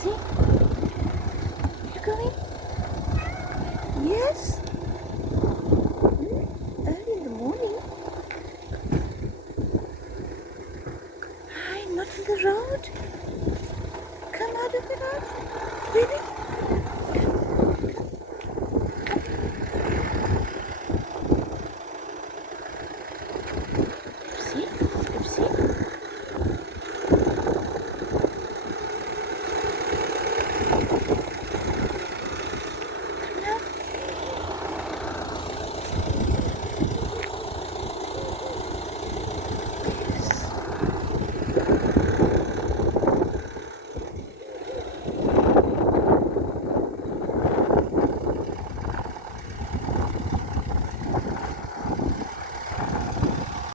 see? You're going? Yes? Early in the morning? Hi, not on the road? Come out of the road? Really?